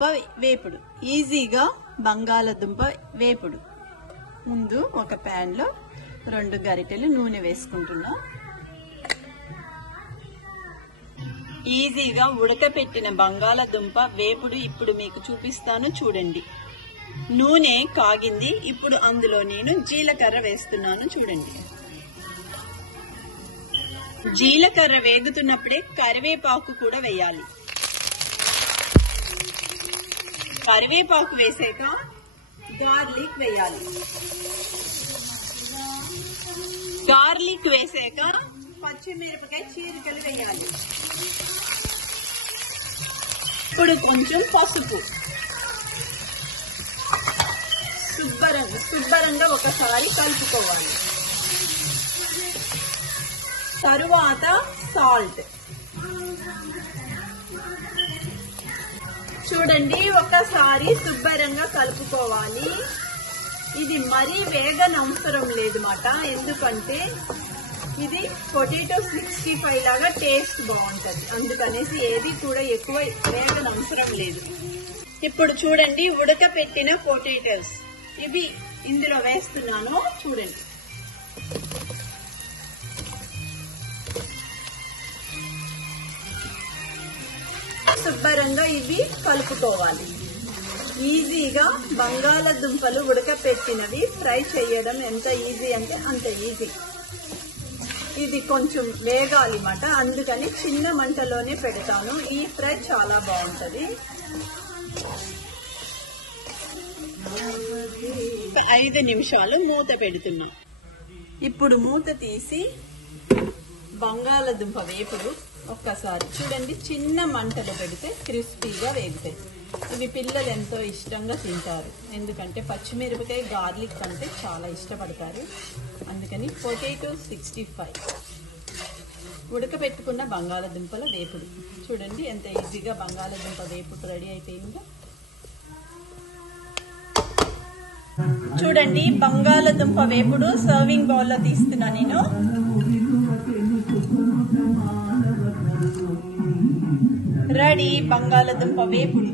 వేపుడు. ఈజీగా బంగాళదుంప వేపుడు. ముందు ఒక ప్యాన్ లో 2 గరిటెలు నూనె వేసుకుంటున్నా. ఈజీగా ఉడకపెట్టిన బంగాళదుంప వేపుడు ఇప్పుడు మీకు చూపిస్తాను, చూడండి. నూనె కాగింది. ఇప్పుడు అందులో నేను జీలకర్ర వేస్తున్నాను, చూడండి. జీలకర్ర వేగుతున్నప్పుడే కరివేపాకు కూడా వేయాలి. కరివేపాకు వేసాక గార్లిక్ వేయాలి. గార్లిక్ వేసాక పచ్చిమిరపకాయ చీలికలు వేయాలి. ఇప్పుడు కొంచెం పసుపు. శుభ్రంగా ఒకసారి కలుపుకోవాలి. తరువాత సాల్ట్. చూడండి, ఒకసారి శుభ్రంగా కలుపుకోవాలి. ఇది మరీ వేగనవసరం లేదు మాట, ఎందుకంటే ఇది పొటాటో 65 లాగా టేస్ట్ బాగుంటది. అందుకనేసి ఏది కూడా ఎక్కువ వేగనవసరం లేదు. ఇప్పుడు చూడండి, ఉడకపెట్టిన పొటాటోస్ ఇవి ఇందులో వేస్తున్నాను, చూడండి. శుభ్రంగా ఇవి కలుపుకోవాలి. ఈజీగా బంగాళదుంపలు ఉడకపెట్టినవి ఫ్రై చేయడం ఎంత ఈజీ అంటే అంత ఈజీ. ఇది కొంచెం వేగాలి మాట, అందుకని చిన్న మంటలోనే పెడతాను. ఈ ఫ్రై చాలా బాగుంటది. 5 నిమిషాలు మూత పెడుతున్నా. ఇప్పుడు మూత తీసి బంగాళదుంప వేపుడు ఒక్కసారి చూడండి. చిన్న మంటలో పెడితే క్రిస్పీగా వేగుతాయి. ఇవి పిల్లలు ఎంతో ఇష్టంగా తింటారు, ఎందుకంటే పచ్చిమిరపకాయ గార్లిక్ అంటే చాలా ఇష్టపడతారు. అందుకని పొటాటో 65 ఉడకబెట్టుకున్న బంగాళదుంపల వేపుడు. చూడండి ఎంత ఈజీగా బంగాళదుంప వేపుడు రెడీ అయిపోయిందో. చూడండి, బంగాళదుంప వేపుడు సర్వింగ్ బౌల్ లో తీస్తున్నా నేను. రెడీ బంగాళదుంప వేపుడు.